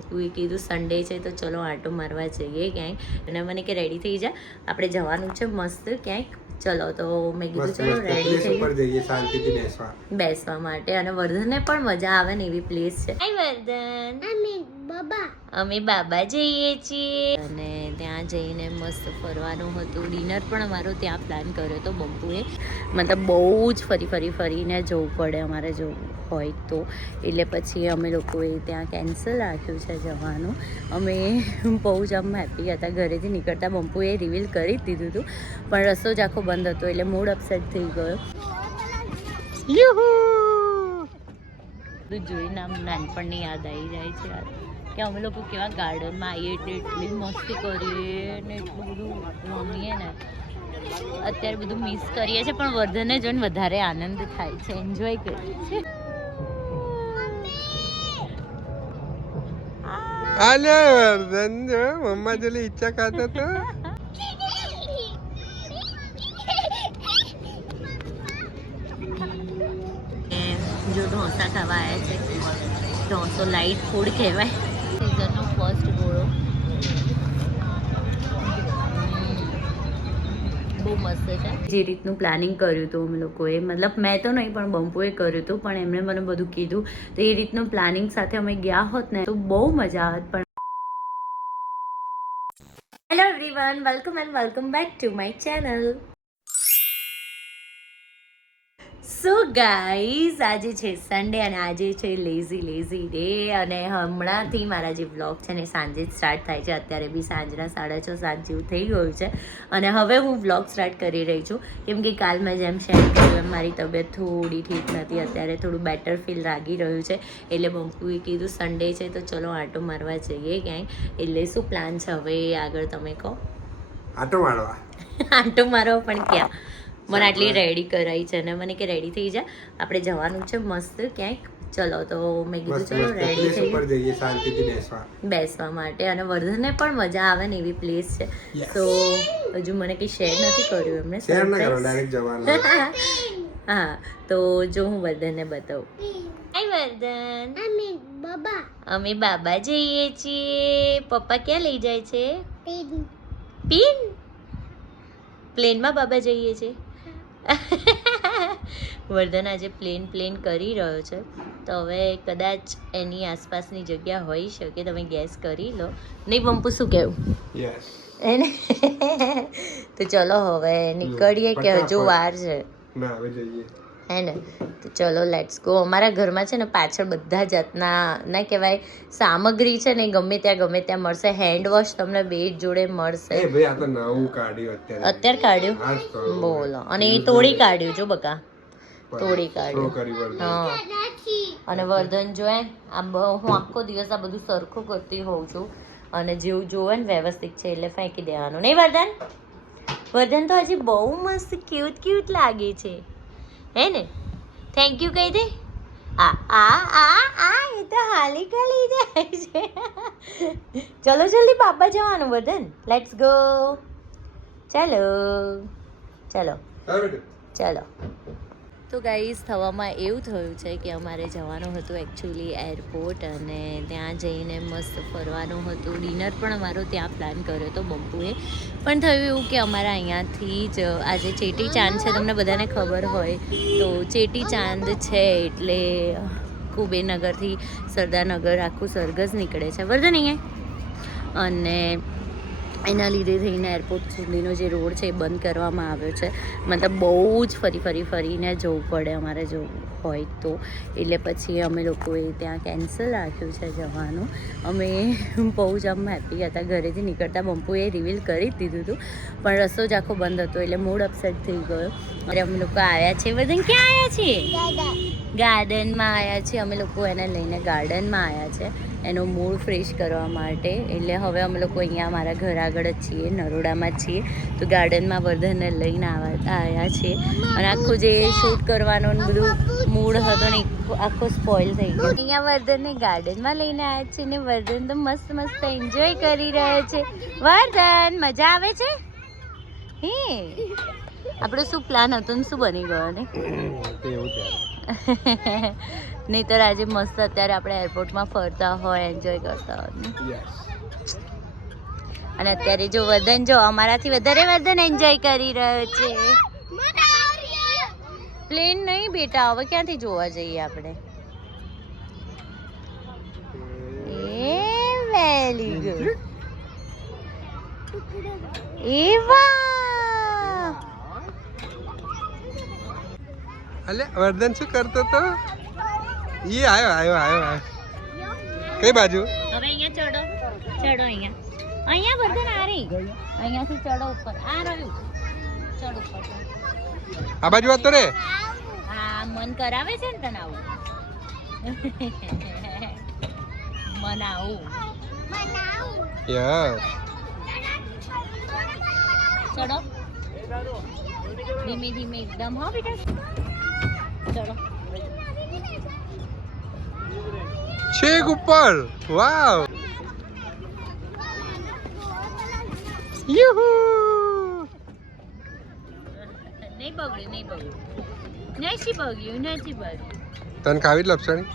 બંપુએ કીધું સન્ડે છે તો ચલો આંટો મારવા જઈએ ક્યાંક અને મને કે રેડી થઈ જા. આપણે જવાનું છે મસ્ત ક્યાંક ચલો તો મેં કીધું ચલો રેડી થઈ શાંતિથી બેસવા. બેસવા માટે. અને વર્ધનને પણ મજા આવે ને એવી પ્લેસ છે. હાય વર્ધન. બાબા અમે બાબા જઈએ છીએ. અને ત્યાં જઈને મસ્ત ફરવાનું હતું. ડિનર પણ અમારો ત્યાં પ્લાન કર્યો હતો બંપુએ મતલબ બહુ જ ફરી ફરી ફરીને જવું પડે અમારે જવું હોય તો. એટલે પછી અમે લોકોએ ત્યાં કેન્સલ રાખ્યું છે જવાનું. અમે બહુ જ આમ હેપી હતા. ઘરેથી નીકળતા બંપુએ રિવીલ કરી જ દીધું હતું. પણ રસ્તો જ આખો બંધ હતો એટલે મૂડ અપસેટ થઈ ગયો. યુહુ! બધું જોઈને આમ નાનપણની યાદ આવી જાય છે. યાર કે અમે લોકો કેવા ગાર્ડનમાં આવીએ એટલે એટલી મસ્તી કરીએ ને એટલું બધું રમીએ ને. અત્યારે બધું મિસ કરીએ છીએ પણ વર્ધને જોઈને વધારે આનંદ થાય છે. એન્જોય કરીએ છીએ. આલે વર્ધન જો મમ્મા જેલી ઈચ્છા ખાતો તો. જો ઢોસા ખાવા આવ્યા છે. ઢોસો લાઈટ ફૂડ કહેવાય. ફર્સ્ટ ગોળો બહુ મસ્ત જે રીતનું પ્લાનિંગ કર્યું હતું અમે લોકોએ, મતલબ મેં તો નહીં, પણ બંપુએ કર્યું હતું, પણ એમણે મને બધું કીધું. તો એ રીતનું પ્લાનિંગ સાથે અમે ગયા હોત ને, તો બહુ મજા આવત, પણ hello everyone welcome and welcome back to my channel so guys આજે છે સન્ડે અને આજે છે લેઝી લેઝી ડે અને હમણાંથી મારા જે વ્લોગ છે ને સાંજે જ સ્ટાર્ટ થાય છે. અત્યારે બી સાંજના સાડા છ સાત જેવું થઈ ગયું છે. અને હવે હું વ્લોગ સ્ટાર્ટ કરી રહી છું. કેમ કે કાલ મેં જેમ શેર કર્યું એમ મારી તબિયત થોડી ઠીક નથી. અત્યારે થોડું બેટર ફીલ લાગી રહ્યું છે. એટલે બંપુએ કીધું સન્ડે છે તો ચલો આંટો મારવા જઈએ ક્યાંય. એટલે શું પ્લાન છે હવે આગળ તમે કહો? આંટો મારવા. આંટો મારવા પણ ક્યાં? મને આટલી રેડી કરાઈ છે અને મને કે રેડી થઈ જા. આપણે જવાનું છે મસ્ત ક્યાંક. ચલો તો મેં કીધું ચલો રેડી થઈ શાંતિથી બેસવા. બેસવા માટે. અને વર્ધનને પણ મજા આવે ને એવી પ્લેસ છે. તો હજુ મને કંઈ શેર નથી કર્યું એમને. શેર ના કરો ડાયરેક્ટ જવાનું. હા તો જો હું વર્ધનને બતાવું. હાય વર્ધન. અમે બાબા. અમે બાબા જઈએ છીએ. પપ્પા ક્યાં લઈ જાય છે? પેન પિન પ્લેનમાં બાબા જઈએ છે. વર્ધન આજે પ્લેન પ્લેન કરી રહ્યો છે. તો હવે કદાચ એની આસપાસની જગ્યા હોઈ શકે તમે ગેસ કરી લો. નહીં પંપુ શું કહેવું? એને? તો ચલો હવે નીકળીએ કે હજુ વાર છે. ના હવે જઈએ. હે ને? તો ચલો લેટ્સ ગો અમારા ઘરમાં છે ને પાછળ બધા જાતના ના કહેવાય સામગ્રી છે ને ગમે ત્યાં ગમે ત્યાં મળશે. હેન્ડ વોશ તમને બે જોડે મળશે. અત્યારે. કાઢ્યું. બોલો. અને એ તોડી કાઢ્યું જો બકા. તોડી કાઢ્યું. હા. અને વર્ધન જોએ આ હું આખો દિવસ આ બધું સરખું કરતી હોઉં છું. અને જેવું જોવે ને વ્યવસ્થિત છે એટલે ફેંકી દેવાનું. નહીં વર્ધન? વર્ધન તો હજી બહુ મસ્ત ક્યુટ ક્યુટ લાગે છે. હે ને? થેન્ક યુ કહી દે. આ આ આ આ એ તો હાલી ગલી જાય છે. ચલો જલ્દી બાપા જવાનું વર્ધન લેટ્સ ગો ચાલો. ચલો. ચાલો. તો ગાઈઝ થવામાં એવું થયું છે કે અમારે જવાનું હતું એકચ્યુઅલી એરપોર્ટ અને ત્યાં જઈને મસ્ત ફરવાનું હતું. ડિનર પણ અમારો ત્યાં પ્લાન કર્યો હતો બમ્પુએ પણ થયું એવું કે અમારા અહીંયાથી જ આજે ચેટી ચાંદ છે, તમને બધાને ખબર હોય તો ચેટી ચાંદ છે એટલે કુબેનગરથી સરદારનગર આખું સરઘસ નીકળે છે. વર્ધન અહીંયા. અને એના લીધે થઈને એરપોર્ટ સુધીનો જે રોડ છે એ બંધ કરવામાં આવ્યો છે. મતલબ બહુ જ ફરી ફરી ફરીને જવું પડે અમારે જવું હોય તો. એટલે પછી અમે લોકોએ ત્યાં કેન્સલ રાખ્યું છે જવાનું. અમે બહુ જ આમ હેપી હતા. ઘરેથી નીકળતા બંપુએ રિવીલ કરી જ દીધું હતું. પણ રસ્તો જ આખો બંધ હતો એટલે મૂડ અપસેટ થઈ ગયો. અને અમે લોકો આવ્યા છે બધા ક્યાં આવ્યા છીએ? ગાર્ડનમાં આવ્યા છીએ. અમે લોકો એને લઈને ગાર્ડનમાં આવ્યા છે. એનો મૂડ ફ્રેશ કરવા માટે. એટલે હવે અમે લોકો અહીંયા મારા ઘર આગળ જ છીએ, નરોડામાં જ છીએ. તો ગાર્ડનમાં વર્ધનને લઈને આવા આવ્યા છીએ. અને આખું જે શૂટ કરવાનો બધું મૂડ હતો ને આખો સ્પોઇલ થઈ ગયો. અહીંયા વર્ધનને ગાર્ડનમાં લઈને આવ્યા છે ને વર્ધન તો મસ્ત મસ્ત એન્જોય કરી રહ્યો છે. વર્ધન, મજા આવે છે? હે? આપણો શું પ્લાન હતો ને શું બની ગયો ને તે નહીં તો આજે મસ્ત અત્યારે આપણે એરપોર્ટમાં ફરતા હોય એન્જોય કરતા હોય. અને અત્યારે જો વદન જો અમારાથી વધારે વદન એન્જોય કરી રહ્યો છે. પ્લેન નહીં બેટા હવે ક્યાંથી જોવા જઈએ આપણે? એ વેરી ગુડ. એવા અલે વર્ધન શું કરતો તો? ઈ આવ્યો આવ્યો આવ્યો આવ્યો કઈ બાજુ? હવે અહીંયા ચડો ચડો અહીંયા. અહીંયા વર્ધન આ રહી. અહીંયાથી ચડો ઉપર. આ રહ્યું. ચડ ઉપર. આ બાજુ આવતો રે? આ મન કરાવે છે ને તને આવું. મન આવું. યસ. ચડો. ધીમે ધીમે એકદમ હો બેટા. ચડો છેક ઉપર. વાવ. યુહુ. નહીં બગડ્યું નહીં બગડ્યું. નથી બગડ્યું નથી બગડ્યું. તને ખાવી લપસણી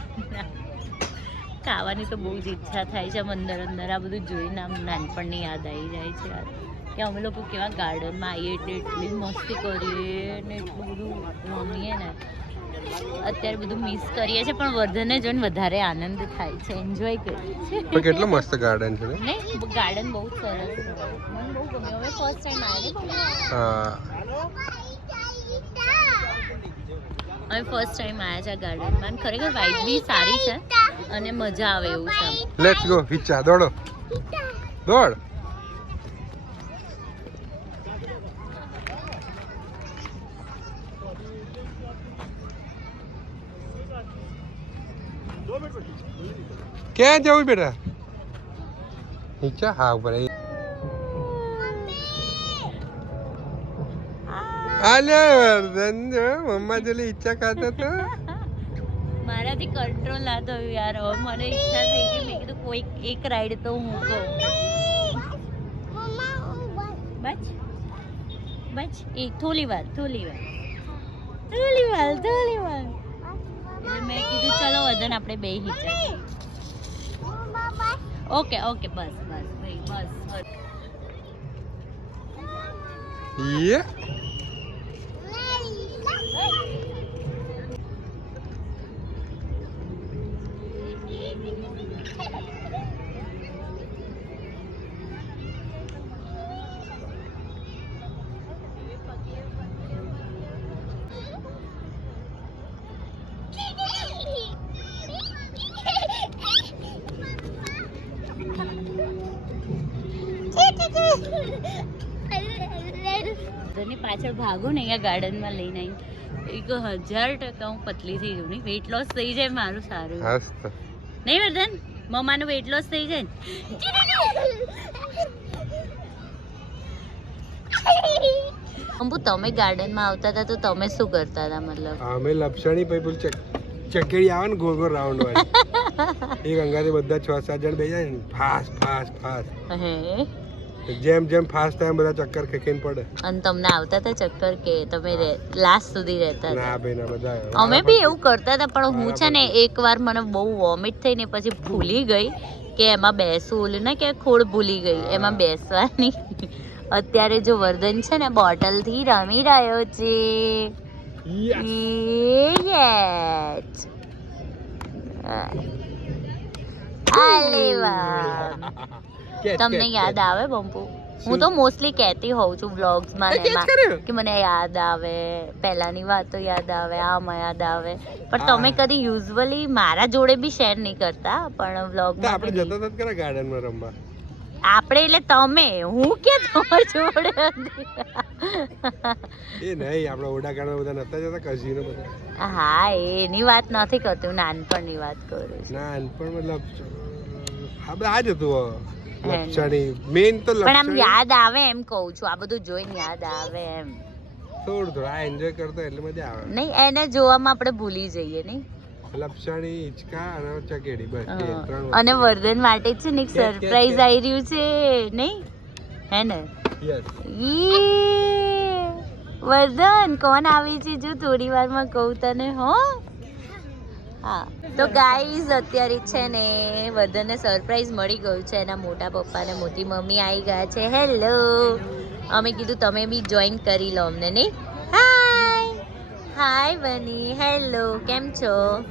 ખાવાની તો બહુ જ ઈચ્છા થાય છે અંદર અંદર આ બધું જોઈને આમ નાનપણની યાદ આવી જાય છે યાર કે અમે લોકો કેવા ગાર્ડનમાં આવીએ એટલે એટલી મસ્તી કરીએ ને એટલું બધું રમીએ ને. અત્યારે બધું મિસ કરીએ છીએ પણ વર્ધનને જોઈને વધારે આનંદ થાય છે એન્જોય કરીએ છીએ. કેટલો મસ્ત ગાર્ડન છે ને? ગાર્ડન બહુ સરસ છે. મને બહુ ગમ્યું. હવે ફર્સ્ટ ટાઈમ આવી હા. હવે ફર્સ્ટ ટાઈમ આવ્યા છે ગાર્ડનમાં ખરેખર વાઇબ બી સારી છે અને મજા આવે એવું છે લેટ્સ ગો વિચા દોડો. દોડ. ક્યાં જવું બેટા? હિચ્ચા હા ઉપર. આલે વર્ધન જો મમ્મા જોલી ઈચ્છા ખાતો તો મારાથી કંટ્રોલ ના થયું યાર. હવે મને ઈચ્છા થઈ ગઈ. મેં કીધું કોઈ એક રાઈડ તો હું કહું બસ બસ એક થોલી વાર થોલી વાર. થોલી વાર થોલી વાર. એટલે મેં કીધું ચલો વદન આપણે બે હિચક ઓકે ઓકે બસ બસ ભાઈ બસ બસ યે પાછળ ભાગો ને અહીંયા ગાર્ડનમાં લઈને આવી એક હજાર ટકા હું પતલી થઈ જઉં. નહીં વેટ લોસ થઈ જાય મારું સારું. નહીં વર્ધન મમ્માનું વેટ લોસ થઈ જાય અંબુ તમે ગાર્ડનમાં આવતા હતા તો તમે શું કરતા હતા મતલબ? અમે લપસણી પછી ચકેડી આવે ને ગોળ ગોળ રાઉન્ડ વાળી. એક અંગાથી બધા છ સાત જણ બે જાય ને. ફાસ ફાસ ફાસ. જેમ જેમ ફાસ્ટ ટાઈમ બધા ચક્કર ખેંચીને પડે. અને તમને આવતા હતા ચક્કર કે તમે લાસ્ટ સુધી રહેતા હતા? ના ભાઈ ના બધા અમે બી એવું કરતા હતા પણ હું છે ને એકવાર મને બહુ વોમિટ થઈને પછી ભૂલી ગઈ કે એમાં બેસવું ઓલું ને કે ખોડ ભૂલી ગઈ એમાં બેસવાની. અત્યારે જો વર્ધન છે ને બોટલથી રમી રહ્યો છે. આલે વાહ. તમને યાદ આવે બંપુ હું તો મોસ્ટલી કહેતી હોઉં છું બ્લોગ્સમાં કે મને યાદ આવે પહેલાની વાતો યાદ આવે આમાં યાદ આવે. પણ તમે. કદી યુઝ્યુઅલી મારા જોડે બી શેર નહીં કરતા પણ આપણે વ્લોગમાં જતા હતા જ ખરા ગાર્ડનમાં રમવા. આપણે એટલે તમે હું કે તમારા જોડે હતી. એ નહીં આપણે ઓડા ગાર્ડન બધા નતા જતા કઝીનો બધા. હા એની વાત નથી કરતી હું નાનપણની વાત કરું છું. નાનપણ મતલબ આપણે આ જ હતું. લપસણી મેઈન તો પણ આમ યાદ આવે એમ કહું છું. આ બધું જોઈને યાદ આવે એમ. થોડું થોડું. આ એન્જોય કરતો એટલે મજા આવે. નહીં એને જોવામાં આપણે ભૂલી જઈએ નહીં. લપસણી હિંચકા અને ચકેડી બસ ત્રણ અને વર્ધન માટે છે ને એક સરપ્રાઈઝ આવી રહ્યું છે નહીં? હે ને? યસ ઈ વર્ધન કોણ આવી છે? જો થોડી વારમાં કહું તને હો. હા. તો ગાઈઝ અત્યારે છે ને વર્ધનને સરપ્રાઈઝ મળી ગયું છે. એના મોટા પપ્પા ને મોટી મમ્મી આવી ગયા છે. હેલો અમે કીધું તમે બી જોઈન કરી લો અમને, નહીં? હાય હાય બની હેલો કેમ છો?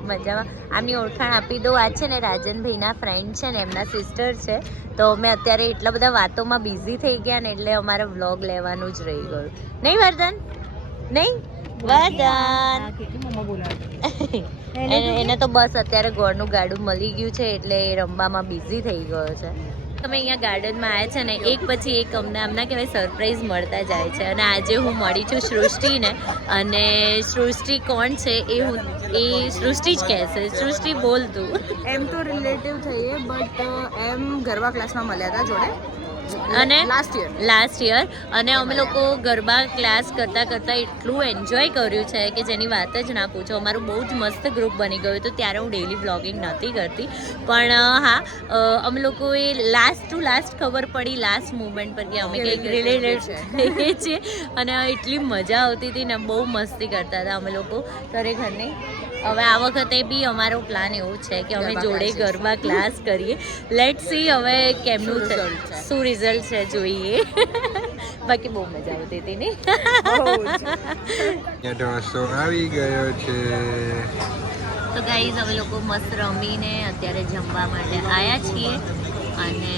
મજામાં. આમની ઓળખાણ આપી દો. આ છે ને રાજનભાઈના ફ્રેન્ડ છે ને, એમના સિસ્ટર છે. તો અમે અત્યારે એટલા બધા વાતોમાં બિઝી થઈ ગયા ને, એટલે અમારે વ્લોગ લેવાનું જ રહી ગયું. નહીં, વર્ધન? નહીં? વર્ધન એને એને તો બસ અત્યારે ગોળનું ગાડું મળી ગયું છે એટલે એ રમવામાં બિઝી થઈ ગયો છે. તમે અહીંયા ગાર્ડનમાં આવ્યા છે ને એક પછી એક અમને આમના કહેવાય સરપ્રાઈઝ મળતા જાય છે. અને આજે હું મળી છું સૃષ્ટિને. અને સૃષ્ટિ કોણ છે એ હું એ સૃષ્ટિ જ કહેશે સૃષ્ટિ બોલ તું. એમ તો રિલેટિવ થઈએ બટ એમ ગરબા ક્લાસમાં મળ્યા હતા જોડે. અને લાસ્ટ યર લાસ્ટ યર અને અમે લોકો ગરબા ક્લાસ કરતાં કરતાં એટલું એન્જોય કર્યું છે કે જેની વાત જ ના પૂછો. અમારું બહુ જ મસ્ત ગ્રુપ બની ગયું હતું. ત્યારે હું ડેલી બ્લોગિંગ નહોતી કરતી. પણ હા અમે લોકોએ લાસ્ટ ટુ લાસ્ટ ખબર પડી. લાસ્ટ મુમેન્ટ પર કે અમે કંઈક રિલેટેડ થઈએ છીએ. અને એટલી મજા આવતી હતી ને બહુ મસ્તી કરતા હતા અમે લોકો. ખરેખર નહીં હવે આ વખતે બી અમારો પ્લાન એવું છે કે અમે જોડે ગરબા ક્લાસ કરીએ. લેટ સી હવે કેમનું શું છે. શું રિઝલ્ટ છે જોઈએ. બાકી બહુ મજા આવતી હતી ને? ઢોસો આવી ગયો છે. તો ગાઈઝ અમે લોકો મસ્ત રમીને અત્યારે જમવા માટે આવ્યા છીએ. અને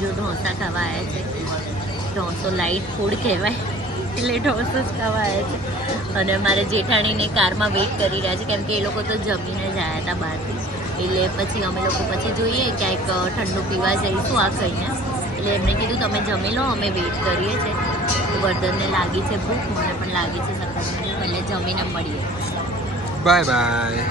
જો ઢોસા ખાવા આવ્યા છે. ઢોસો લાઈટ ફૂડ કહેવાય. એટલે ઢોસો જ ખાવા આવ્યા છે. અને મારા જેઠાણીને કારમાં વેઇટ કરી રહ્યા છે કેમ કે એ લોકો તો જમીને જ આવ્યા હતા બહારથી. એટલે પછી અમે લોકો પછી જોઈએ ક્યાંક ઠંડુ પીવા જઈશું આ કહીને એટલે એમણે કીધું તમે જમી લો અમે વેઇટ કરીએ છીએ. વર્ધનને લાગી છે ભૂખ મને પણ લાગી છે સખત એટલે જમીને મળીએ. Bye bye.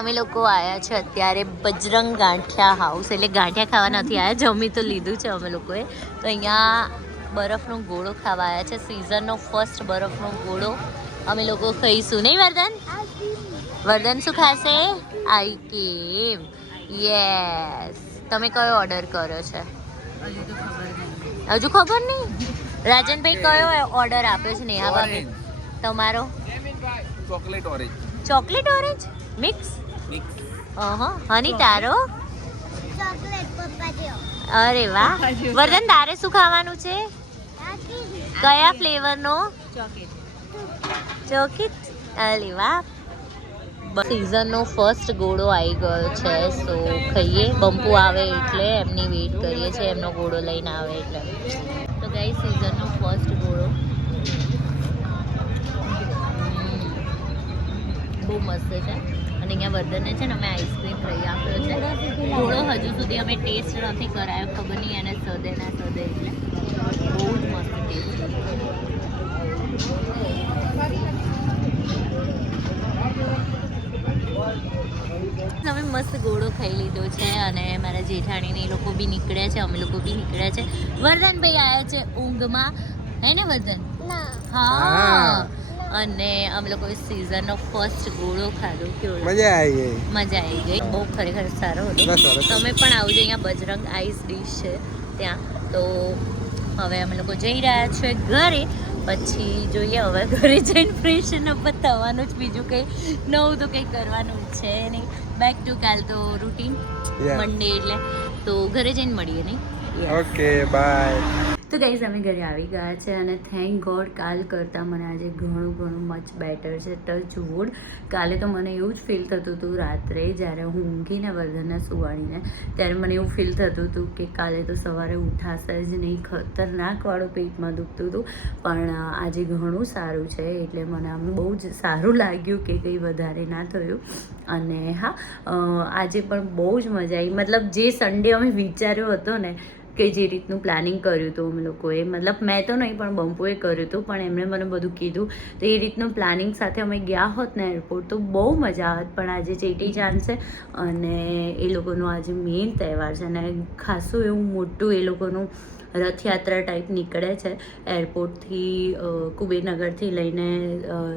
અમે લોકો આવ્યા છે અત્યારે બજરંગ ગાંઠિયા હાઉસ એટલે ગાંઠિયા ખાવા નથી આવ્યા જમી તો લીધું છે અમે લોકોએ. તો અહીંયા બરફનો ગોળો ખાવા આવ્યા છે. સિઝનનો ફર્સ્ટ બરફનો ગોળો અમે લોકો ખાઈશું. નહીં વર્ધન? વર્ધન શું ખાશે? આઈ કેમ યસ તમે કયો ઓર્ડર કર્યો છે? હજુ ખબર નહીં. રાજનભાઈ કયો ઓર્ડર આપ્યો છે નેહા ભાભી તમારો? Chocolate orange chocolate orange mix mix અહ. હની તારો? ચોકલેટ પપ્પા જેવો. અરે વાહ. વર્ધન તારે શું ખાવાનું છે? કયા ફ્લેવરનો? ચોકીટ અરે વાહ. સિઝનનો ફર્સ્ટ ગોળો આવી ગયો છે સો ખાઈએ. બંપુ આવે એટલે એમની વેઇટ કરીએ છીએ એમનો ગોળો લઈને આવે એટલે. તો ગઈ સિઝનનો ફર્સ્ટ ગોળો. બહુ મસ્ત છે. અને અહીંયા વર્ધનને છે ને અમે આઈસ્ક્રીમ લઈ આપ્યો છે. થોડો હજુ સુધી અમે ટેસ્ટ નથી કરાયો ખબર નહીં એને સદે ના સદે એટલે. બહુ જ મસ્ત ટેસ્ટ અમે મસ્ત ગોળો ખાઈ લીધો છે અને મારા જેઠાણીને એ લોકો બી નીકળ્યા છે અમે લોકો બી નીકળ્યા છે. વર્ધનભાઈ આવ્યા છે ઊંઘમાં. હે ને વર્ધન? હા. હા. અને અમે લોકોએ સિઝનનો ફર્સ્ટ ગોળો ખાધો કેવો મજા આવી ગઈ. મજા આવી ગઈ. બહુ ખરેખર સારો હતો. તમે પણ આવજો અહીંયા બજરંગ આઈસ ડીશ છે ત્યાં. તો હવે અમે લોકો જઈ રહ્યા છે ઘરે. પછી જોઈએ હવે ઘરે જઈને ફ્રેશ અપ થવાનું જ. બીજું કંઈ નવું તો કંઈ કરવાનું છે નહીં. બેક ટુ કાલ તો રૂટીન મંડે એટલે. તો ઘરે જઈને મળીએ નહીં? ઓકે બાય તો ગાઈઝ અમે ઘરે આવી ગયા છે અને થેન્ક ગોડ કાલ કરતાં મને આજે ઘણું ઘણું મચ બેટર છે. ટચ વુડ કાલે તો મને એવું જ ફીલ થતું હતું રાત્રે, જ્યારે હું ઊંઘીને વર્ધનને સુવાડીને ત્યારે મને એવું ફીલ થતું હતું કે કાલે તો સવારે ઉઠાશે જ નહીં. ખતરનાકવાળું પેટમાં દુખતું હતું. પણ આજે ઘણું સારું છે. એટલે મને આમ બહુ જ સારું લાગ્યું કે કંઈ વધારે ના થયું. અને હા આજે પણ બહુ જ મજા આવી. મતલબ, જે સન્ડે અમે વિચાર્યો હતો ને કે જે રીતનું પ્લાનિંગ કર્યું હતું અમે લોકોએ. મતલબ મેં તો નહીં, પણ બંપોએ કર્યું હતું. પણ એમણે મને બધું કીધું. તો એ રીતનું પ્લાનિંગ સાથે અમે ગયા હોત ને એરપોર્ટ તો બહુ મજા આવત. પણ આજે ચેટી ચાંદ છે અને એ લોકોનો આજે મેઇન તહેવાર છે. અને ખાસું એવું મોટું એ લોકોનું રથયાત્રા ટાઈપ નીકળે છે. એરપોર્ટથી કુબેરનગરથી લઈને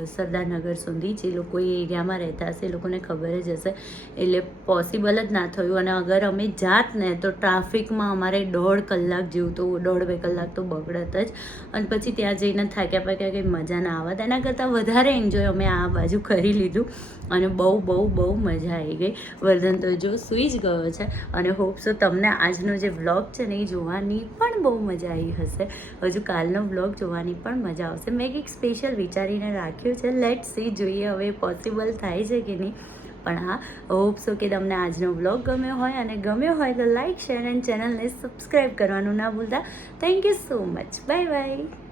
સરદારનગર સુધી જે લોકો એ એરિયામાં રહેતા હશે એ લોકોને ખબર જ હશે. એટલે પોસિબલ જ ના થયું અને અગર અમે જાત ને તો ટ્રાફિકમાં અમારે દોઢ કલાક જેવું તો, દોઢ બે કલાક તો બગડત જ. અને પછી ત્યાં જઈને થાક્યા પાક્યા કંઈ મજા ના આવત એના કરતાં વધારે એન્જોય અમે આ બાજુ કરી લીધું અને બહુ બહુ બહુ મજા આવી ગઈ. વર્ધન તો જો સૂઈ જ ગયો છે. અને હોપ સો તમને આજનો જે વ્લોગ છે ને એ જોવાની પણ બહુ મજા આવી હશે. હજુ કાલનો વ્લોગ જોવાની પણ મજા આવશે. મેં કંઈક સ્પેશિયલ વિચારીને રાખ્યું છે. લેટ સી જોઈએ હવે પોસિબલ થાય છે કે નહીં. પણ હા હોપ સો કે તમને આજનો વ્લોગ ગમ્યો હોય અને ગમ્યો હોય તો લાઇક શેર એન્ડ ચેનલને સબસ્ક્રાઈબ કરવાનું ના ભૂલતા. Thank you so much bye bye